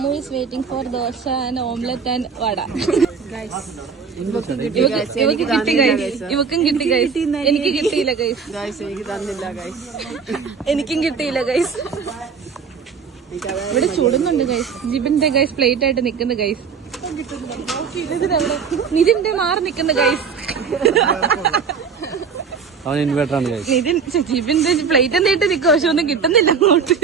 Ammu is waiting for dosa and omelette and vada. ഇവക്കും കിട്ടി guys, എനിക്ക് കിട്ടിയില്ല ഗൈസ്. എനിക്ക് തന്നില്ല ഗൈസ്. എനിക്കും കിട്ടിയില്ല ഗൈസ്. ഇവിടെ ചുടുന്നുണ്ട് ഗൈസ്. ജിബിന്റെ ഗൈസ് പ്ലേറ്റ് ആയിട്ട് നിക്കുന്ന ഗൈസ്. നിതിന്റെ മാറി നിക്കുന്ന ഗൈസ്. നിതിൻ ജിബിന്റെ പ്ലേറ്റ് എന്തായിട്ട് നിൽക്കും, പക്ഷെ ഒന്നും കിട്ടുന്നില്ല അങ്ങോട്ട്.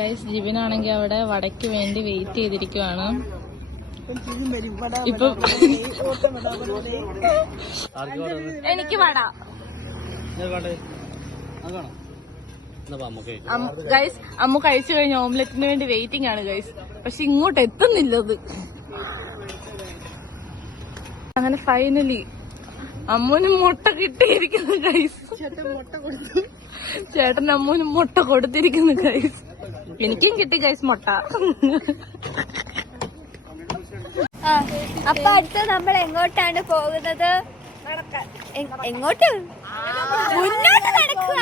ഗൈസ് ജിബിനാണെങ്കിൽ അവിടെ വടയ്ക്ക് വേണ്ടി വെയിറ്റ് ചെയ്തിരിക്കുവാണ്. ഇപ്പൊ എനിക്ക് വട ഗൈസ്. അമ്മ കഴിച്ചു കഴിഞ്ഞ ഓംലെറ്റിന് വേണ്ടി വെയിറ്റിംഗ് ആണ് ഗൈസ്. പക്ഷെ ഇങ്ങോട്ട് എത്തുന്നില്ലത്. അങ്ങനെ ഫൈനലി അമ്മൂനും മുട്ട കിട്ടിയിരിക്കുന്നു ഗൈസ്. ചേട്ടൻ അമ്മൂനും മുട്ട കൊടുത്തിരിക്കുന്നു ഗൈസ്. എനിക്കും കിട്ടി ഗൈസ് മുട്ട. അപ്പൊ അടുത്ത് നമ്മൾ എങ്ങോട്ടാണ് പോകുന്നത്? എങ്ങോട്ട്? മുന്നോട്ട് നടക്കുക.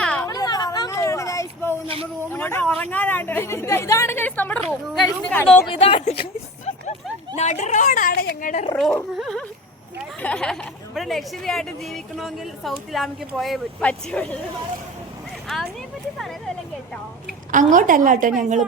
ഇതാണ് ഗൈസ് നമ്മുടെ റൂം. നടു റോഡാണ് ഞങ്ങളുടെ റൂം. ഇവിടെ ലക്ഷറി ആയിട്ട് ജീവിക്കണമെങ്കിൽ സൗത്തിലാമിക്ക് പോയേ പറ്റുള്ളൂ. അവനെ പറ്റി പറയുന്നതെല്ലാം കേട്ടോ? അങ്ങോട്ടല്ല കേട്ടോ ഞങ്ങൾ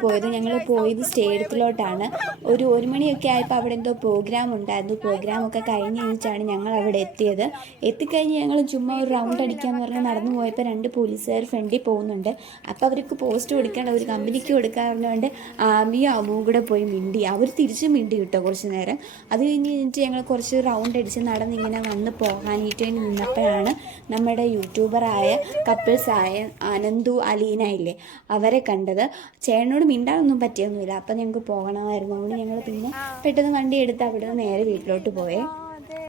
പോയത് സ്റ്റേഡിയത്തിലോട്ടാണ്. ഒരു 1 മണിയൊക്കെ ആയപ്പോൾ അവിടെ എന്തോ പ്രോഗ്രാം ഉണ്ടായിരുന്നു. പ്രോഗ്രാമൊക്കെ കഴിഞ്ഞ് കഴിഞ്ഞിട്ടാണ് ഞങ്ങൾ അവിടെ എത്തിയത്. എത്തിക്കഴിഞ്ഞ് ഞങ്ങൾ ചുമ്മാ ഒരു റൗണ്ട് അടിക്കാമെന്ന് പറഞ്ഞ് നടന്നു പോയപ്പോൾ 2 പോലീസുകാർ ഫ്രണ്ടിൽ പോകുന്നുണ്ട്. അപ്പോൾ അവർക്ക് പോസ്റ്റ് കൊടുക്കാണ്ട് ഒരു കമ്പനിക്ക് കൊടുക്കാറുണ്ട്. ആമിയും അമ്മുവും കൂടെ പോയി മിണ്ടി. അവർ തിരിച്ചും മിണ്ടി കിട്ടോ കുറച്ച് നേരം. അത് കഴിഞ്ഞിട്ട് ഞങ്ങൾ കുറച്ച് റൗണ്ട് അടിച്ച് നടന്നിങ്ങനെ വന്ന് പോകാനായിട്ട് വേണ്ടി നിന്നപ്പോഴാണ് നമ്മുടെ യൂട്യൂബറായ കപ്പിൾസായ അനന്തു അലീന ഇല്ലേ അവരെ കണ്ടത്. ചേട്ടനോട് മിണ്ടാനൊന്നും പറ്റിയൊന്നുമില്ല. അപ്പം ഞങ്ങൾക്ക് പോകണമായിരുന്നു. അതുകൊണ്ട് ഞങ്ങൾ പിന്നെ പെട്ടെന്ന് വണ്ടി എടുത്ത് അവിടെ നിന്ന് നേരെ വീട്ടിലോട്ട് പോയേ.